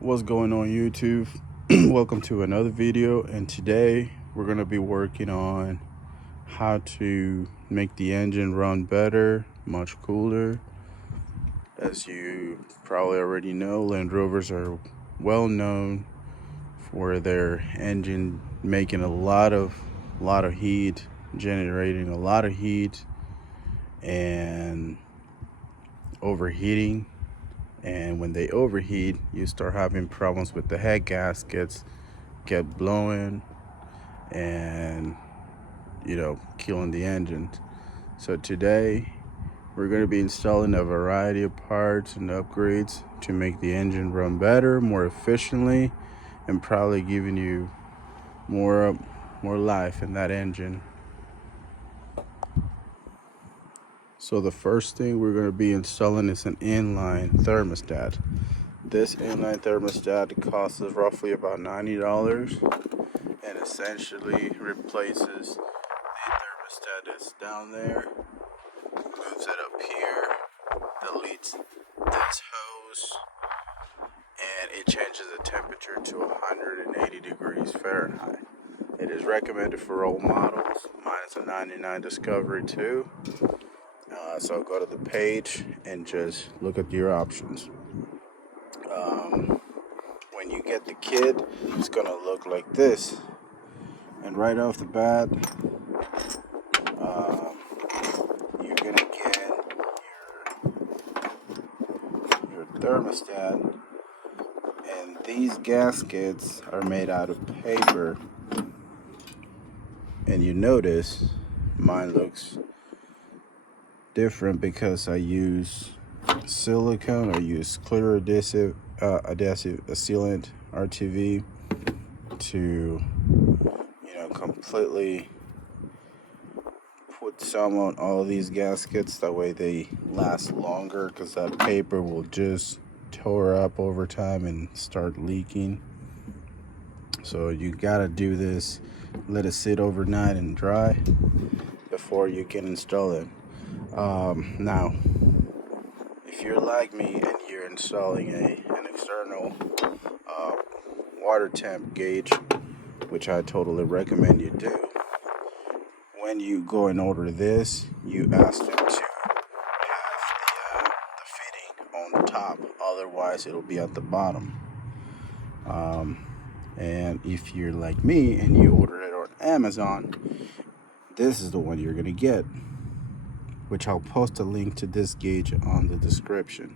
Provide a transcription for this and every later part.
What's going on YouTube? Welcome to another video, and today we're going to be working on how to make the engine run better, much cooler. As you probably already know, Land Rovers are well known for their engine making a lot of heat, generating a lot of heat and overheating. And when they overheat, you start having problems with the head gaskets, get blowing, and killing the engine. So today we're going to be installing a variety of parts and upgrades to make the engine run better, more efficiently, and probably giving you more life in that engine. So the first thing we're going to be installing is an inline thermostat. This inline thermostat costs us roughly about $90 and essentially replaces the thermostat that's down there, moves it up here, deletes this hose, and it changes the temperature to 180 degrees Fahrenheit. It is recommended for all models. Mine is a 99 Discovery II. So go to the page and just look at your options. When you get the kit, it's gonna look like this, and right off the bat, you're gonna get your thermostat, and these gaskets are made out of paper. And you notice mine looks different because I use silicone. I use clear adhesive sealant RTV to completely put some on all these gaskets. That way they last longer, because that paper will just tore up over time and start leaking. So you gotta do this, let it sit overnight and dry before you can install it. Now, if you're like me and you're installing an external water temp gauge, which I totally recommend you do, when you go and order this, you ask them to have the fitting on the top, otherwise it'll be at the bottom. And if you're like me and you order it on Amazon, this is the one you're gonna get, which I'll post a link to this gauge on the description.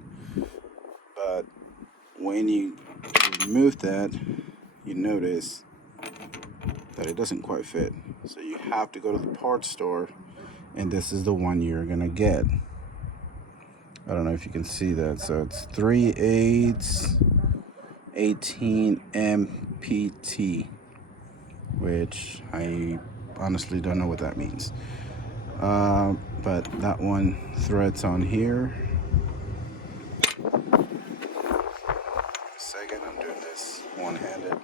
But when you remove that, you notice that it doesn't quite fit. So you have to go to the parts store, and this is the one you're gonna get. I don't know if you can see that. So it's 3/8 18 MPT, which I honestly don't know what that means. But that one threads on here. Second, I'm doing this one-handed.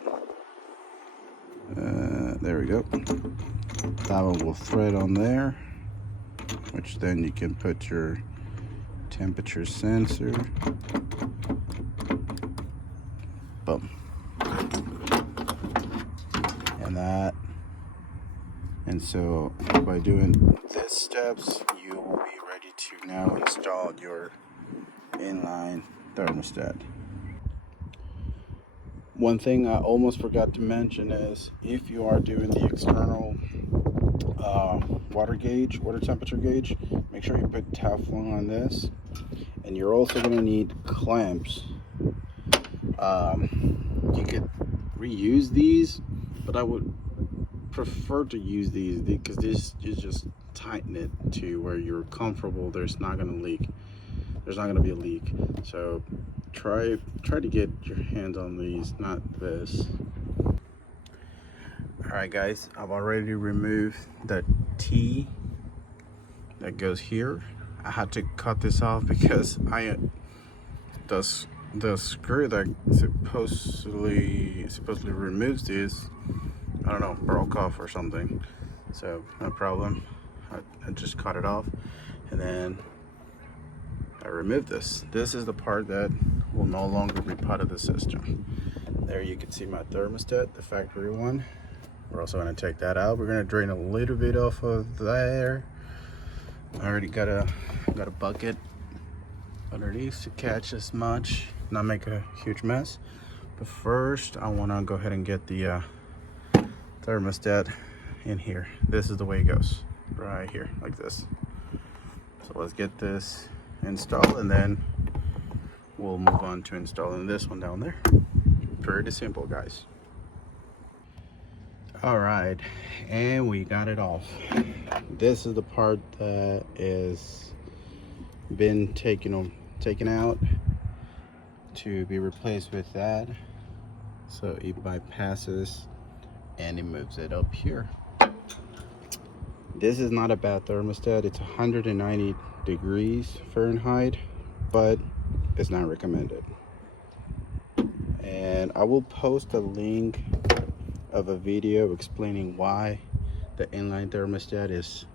There we go. That one will thread on there, which then you can put your temperature sensor. Boom. And so by doing these steps, you will be ready to now install your inline thermostat. One thing I almost forgot to mention is, if you are doing the external water temperature gauge, make sure you put Teflon on this. And you're also going to need clamps. You could reuse these, but I would prefer to use these because this is just tighten it to where you're comfortable. There's not going to leak. There's not going to be a leak. So try to get your hands on these, not this. Alright guys, I've already removed the T that goes here. I had to cut this off because the screw that supposedly removes this, I don't know, broke off or something. So no problem. I just cut it off, and then I removed this. This is the part that will no longer be part of the system. There you can see my thermostat, the factory one. We're also going to take that out. We're going to drain a little bit off of there. I already got a bucket underneath to catch as much, not make a huge mess. But first, I want to go ahead and get the thermostat in here. This is the way it goes, right here, like this. So let's get this installed, and then we'll move on to installing this one down there. Pretty simple, guys. All right, and we got it off. This is the part that is been taken out to be replaced with that. So it bypasses and it moves it up here. This is not a bad thermostat. It's 190 degrees Fahrenheit, but it's not recommended. And I will post a link of a video explaining why the inline thermostat is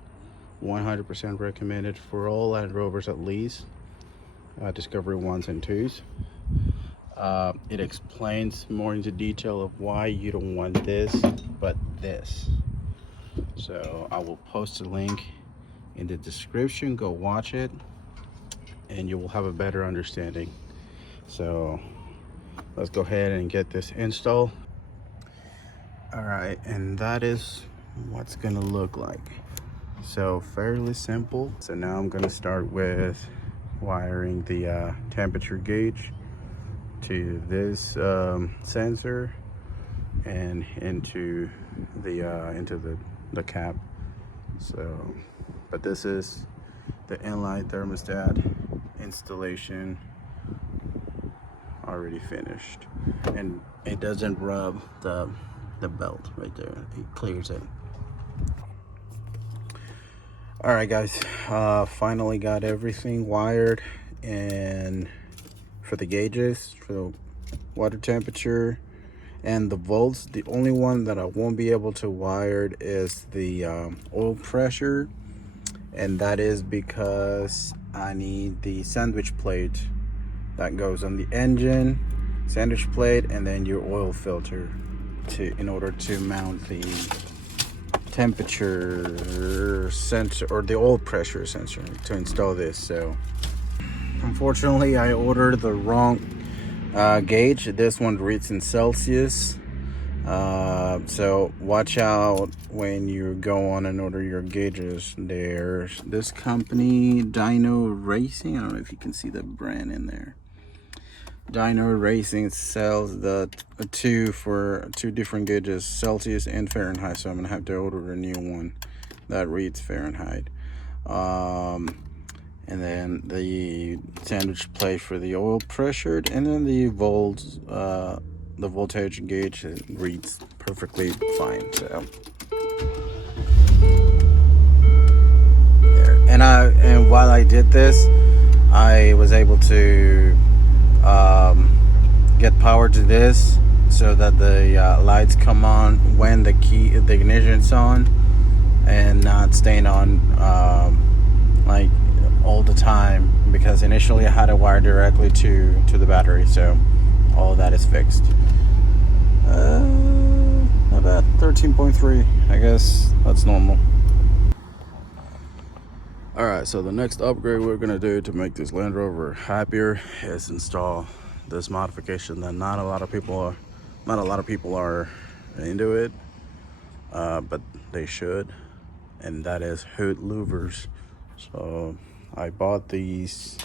100% recommended for all Land Rovers, at least Discovery 1s and 2s. It explains more into detail of why you don't want this but this. So I will post a link in the description. Go watch it and you will have a better understanding. So let's go ahead and get this installed. All right, and that is what's gonna look like. So fairly simple. So now I'm gonna start with wiring the temperature gauge to this sensor and into the cap. So, but this is the inline thermostat installation already finished, and it doesn't rub the belt right there. It clears it. All right, guys, finally got everything wired, and for the gauges, for the water temperature and the volts, the only one that I won't be able to wire is the oil pressure, and that is because I need the sandwich plate that goes on the engine, sandwich plate, and then your oil filter in order to mount the temperature sensor or the oil pressure sensor to install this. So unfortunately I ordered the wrong gauge. This one reads in Celsius, so watch out when you go on and order your gauges. There's this company, Dino Racing. I don't know if you can see the brand in there. Dino Racing sells the two different gauges, Celsius and Fahrenheit, so I'm gonna have to order a new one that reads Fahrenheit. And then the sandwich plate for the oil pressure, and then the voltage gauge reads perfectly fine. So there. And while I did this, I was able to get power to this so that the lights come on when the ignition's on, and not staying on like all the time, because initially I had to wire directly to the battery. So all that is fixed. About 13.3, I guess that's normal. All right, so the next upgrade we're gonna do to make this Land Rover happier is install this modification that not a lot of people are into it, but they should, and that is hood louvers. So I bought these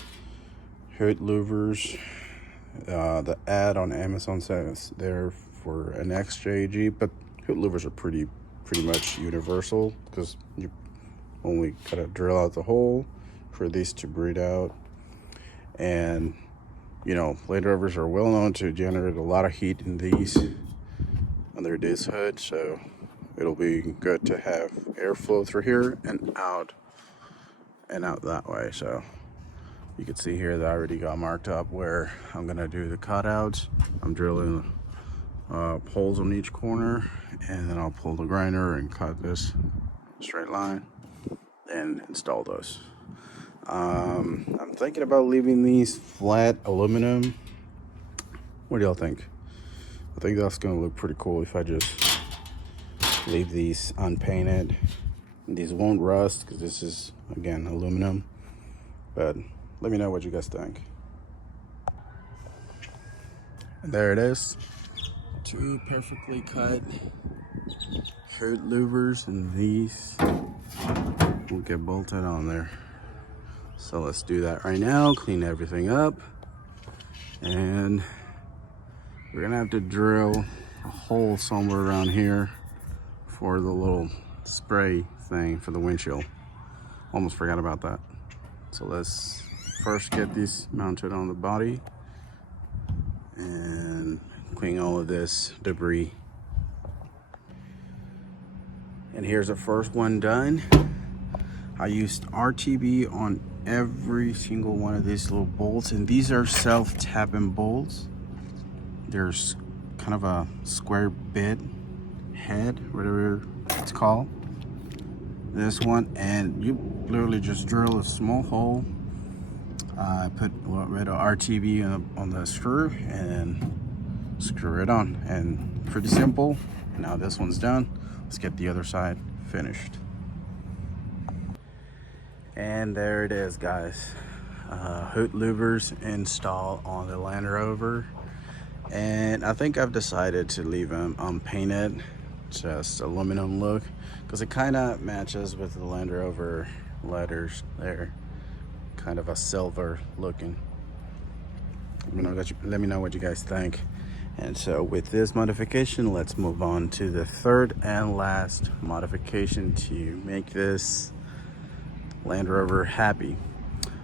hood louvers. The ad on Amazon says they're for an XJG, but hood louvers are pretty much universal, because you only gotta drill out the hole for these to breathe out. And you know, Land Rovers are well known to generate a lot of heat in these under this hood, so it'll be good to have airflow through here and out that way. So you can see here that I already got marked up where I'm gonna do the cutouts. I'm drilling holes on each corner, and then I'll pull the grinder and cut this straight line and install those. I'm thinking about leaving these flat aluminum What do y'all think? I think that's gonna look pretty cool if I just leave these unpainted. These won't rust because this is, again, aluminum. But let me know what you guys think. And there it is. 2 perfectly cut hood louvers, and these will get bolted on there. So let's do that right now, clean everything up. And we're gonna have to drill a hole somewhere around here for the little spray thing for the windshield. Almost forgot about that. So let's first get these mounted on the body and clean all of this debris. And here's the first one done. I used RTB on every single one of these little bolts, and these are self-tapping bolts. There's kind of a square bit head, whatever it's called. This one, and you literally just drill a small hole. I put a bit of RTB on the screw and screw it on, and pretty simple. Now this one's done. Let's get the other side finished. And there it is, guys. Hood louvers installed on the Land Rover, and I think I've decided to leave them unpainted, just aluminum look, because it kind of matches with the Land Rover letters there, kind of a silver looking. Let me know what you guys think. And so with this modification, let's move on to the third and last modification to make this Land Rover happy.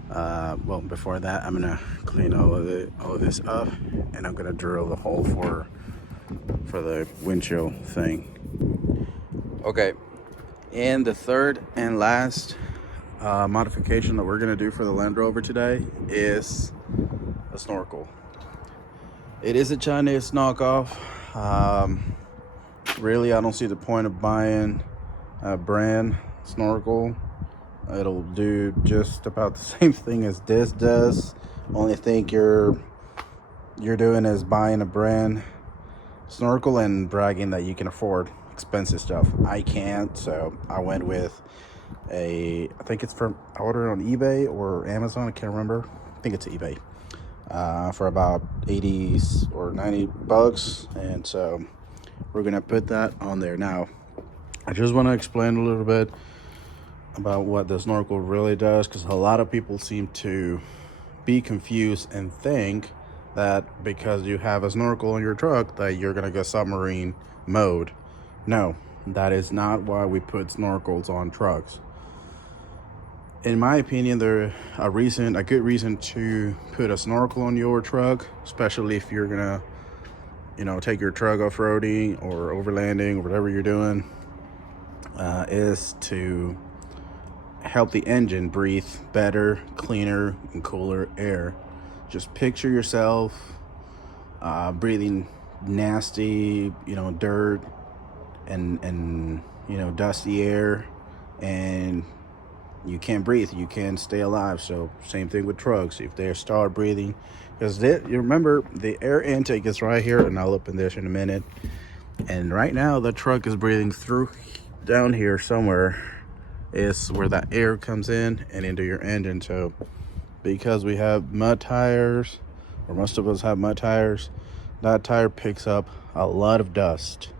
Well, before that, I'm gonna clean all of this up, and I'm gonna drill the hole for the windshield thing. Okay, and the third and last modification that we're gonna do for the Land Rover today is a snorkel. It is a Chinese knockoff. Really, I don't see the point of buying a brand snorkel. It'll do just about the same thing as this does. Only thing you're doing is buying a brand snorkel and bragging that you can afford expensive stuff. I can't, so I went with I think it's I ordered it on eBay or Amazon, I can't remember. I think it's eBay. For about 80 or 90 bucks, and so we're gonna put that on there. Now I just want to explain a little bit about what the snorkel really does, because a lot of people seem to be confused and think that because you have a snorkel in your truck that you're gonna go submarine mode. No, that is not why we put snorkels on trucks. In my opinion, they're a good reason to put a snorkel on your truck, especially if you're gonna, take your truck off-roading or overlanding or whatever you're doing, is to help the engine breathe better, cleaner, and cooler air. Just picture yourself breathing nasty, dirt and dusty air, and you can't breathe, you can't stay alive. So same thing with trucks. If they start breathing, because you remember the air intake is right here, and I'll open this in a minute, and right now the truck is breathing through down here somewhere is where that air comes in and into your engine. So because we have mud tires, or most of us have mud tires, that tire picks up a lot of dust,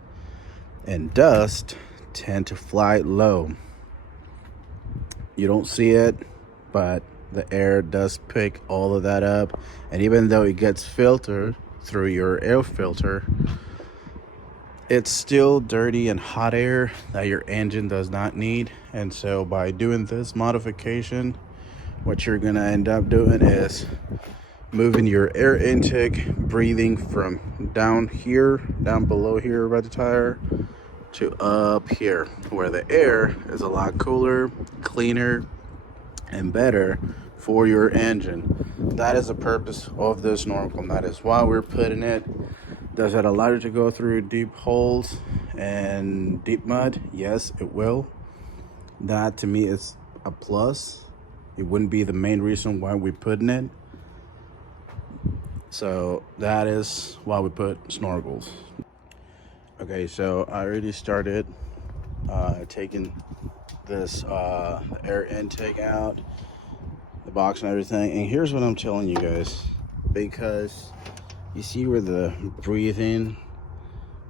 and dust tend to fly low. You don't see it, but the air does pick all of that up, and even though it gets filtered through your air filter, it's still dirty and hot air that your engine does not need. And so by doing this modification, what you're gonna end up doing is moving your air intake breathing from down below here by the tire, to up here, where the air is a lot cooler, cleaner, and better for your engine. That is the purpose of this snorkel, and that is why we're putting it. Does it allow you to go through deep holes and deep mud? Yes, it will. That to me is a plus. It wouldn't be the main reason why we're putting it. So that is why we put snorkels. Okay, so I already started taking this air intake out, the box and everything. And here's what I'm telling you guys, because you see where the breathing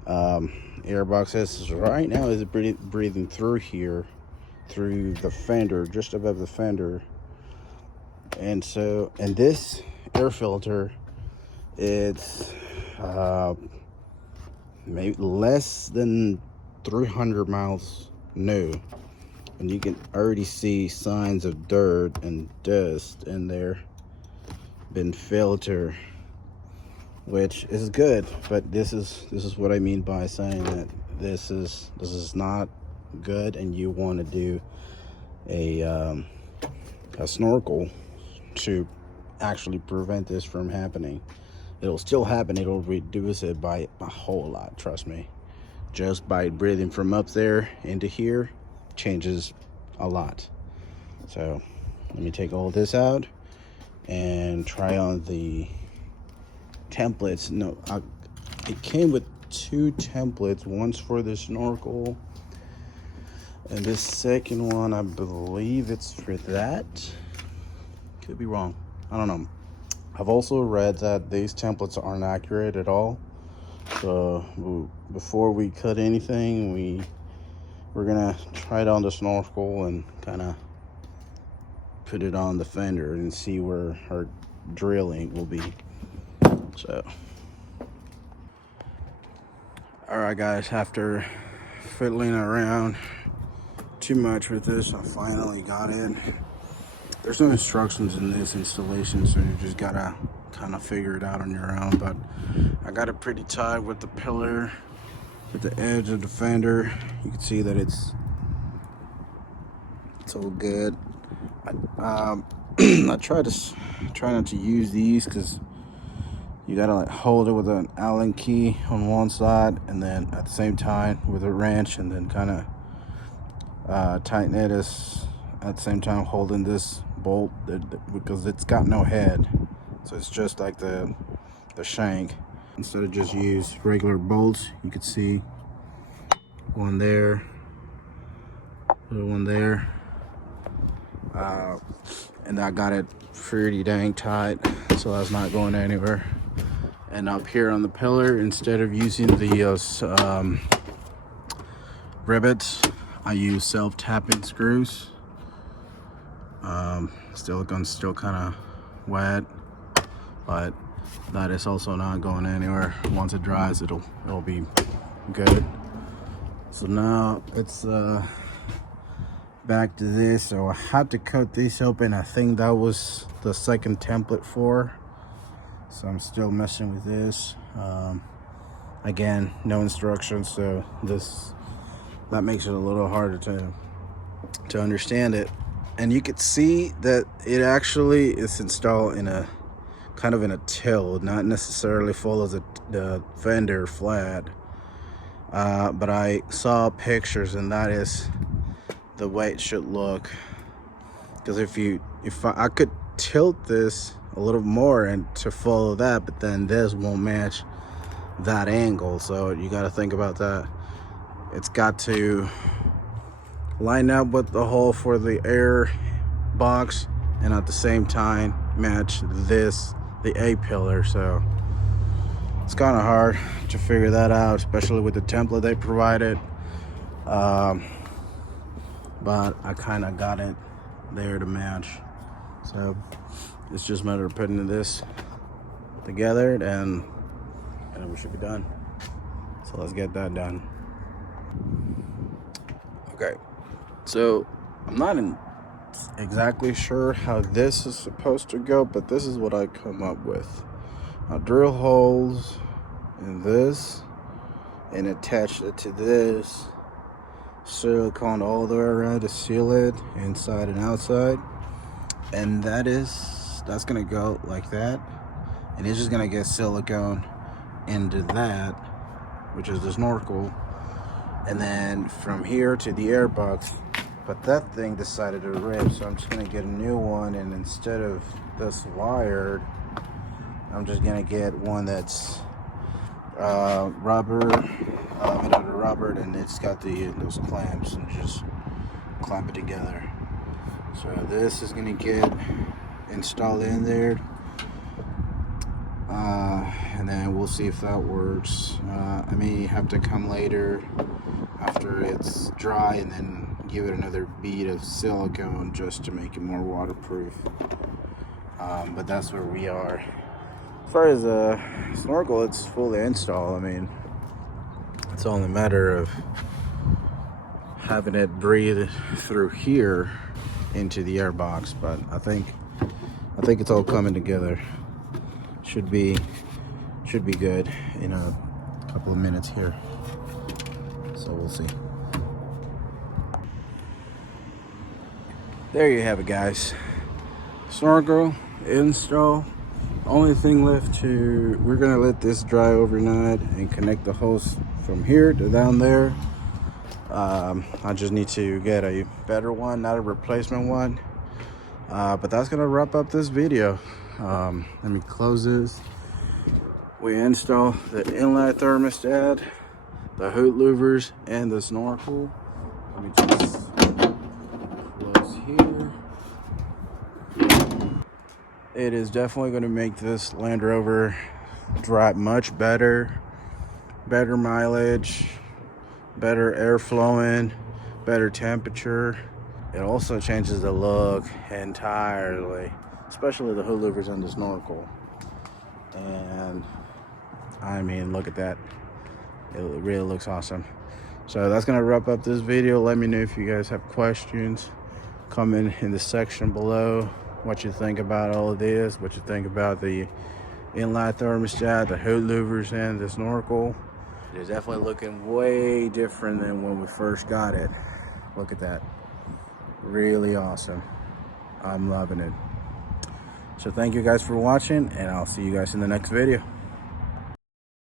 air box is right now, is breathing through here, through the fender, just above the fender. And so, and this air filter, it's maybe less than 300 miles new, and you can already see signs of dirt and dust in there, been filtered, which is good. But this is what I mean by saying that this is not good, and you want to do a snorkel to actually prevent this from happening. It'll still happen, it'll reduce it by a whole lot, trust me. Just by breathing from up there into here changes a lot. So let me take all this out and try on the templates. No, it came with 2 templates. One's for the snorkel, and this second one, I believe it's for that. Could be wrong, I don't know. I've also read that these templates aren't accurate at all. So before we cut anything, we're gonna try it on the snorkel and kind of put it on the fender and see where our drilling will be. So, all right, guys. After fiddling around too much with this, I finally got it. There's no instructions in this installation, so you just gotta kind of figure it out on your own. But I got it pretty tight with the pillar, with the edge of the fender. You can see that it's all good. I try not to use these because you gotta like hold it with an Allen key on one side, and then at the same time with a wrench, and then kind of tighten it at the same time holding this bolt, because it's got no head, so it's just like the shank. Instead of just use regular bolts, you could see one there, little one there, and I got it pretty dang tight, so that's not going anywhere. And up here on the pillar, instead of using the rivets, I use self-tapping screws. Silicone's still kind of wet, but that is also not going anywhere. Once it dries, it'll be good. So now it's back to this. So I had to cut this open. I think that was the second template for, so I'm still messing with this. Again, no instructions, so that makes it a little harder to understand it. And you could see that it actually is installed in a kind of in a tilt, not necessarily follows the fender flat, but I saw pictures, and that is the way it should look. Because if I could tilt this a little more and to follow that, but then this won't match that angle, so you got to think about that. It's got to line up with the hole for the air box, and at the same time match the A pillar. So it's kind of hard to figure that out, especially with the template they provided, but I kind of got it there to match. So it's just a matter of putting this together, and then we should be done. So let's get that done. Okay, so I'm not exactly sure how this is supposed to go, but this is what I come up with. I drill holes in this and attach it to this silicone all the way around to seal it inside and outside, and that's gonna go like that, and it's just gonna get silicone into that, which is the snorkel, and then from here to the air box. But that thing decided to rip, so I'm just gonna get a new one, and instead of this wired, I'm just gonna get one that's rubber, made out of rubber, and it's got those clamps, and just clamp it together. So this is gonna get installed in there, and then we'll see if that works. I may have to come later after it's dry and then give it another bead of silicone just to make it more waterproof. But that's where we are. As far as the snorkel, it's fully installed. I mean, it's only a matter of having it breathe through here into the air box, but I think it's all coming together. Should be good in a couple of minutes here, so we'll see. There you have it, guys. Snorkel install. Only thing left we're gonna let this dry overnight and connect the hose from here to down there. I just need to get a better one, not a replacement one. But that's gonna wrap up this video. Let me close this. We install the inlet thermostat, the hood louvers, and the snorkel. Let me just close here. It is definitely going to make this Land Rover drive much better mileage, better air flowing, better temperature. It also changes the look entirely, especially the hood louvers and the snorkel. And I mean, look at that. It really looks awesome. So that's going to wrap up this video. Let me know if you guys have questions. Comment in the section below what you think about all of this, what you think about the inlet thermostat, the hood louvers, and the snorkel. It is definitely looking way different than when we first got it. Look at that. Really awesome. I'm loving it. So thank you guys for watching, and I'll see you guys in the next video.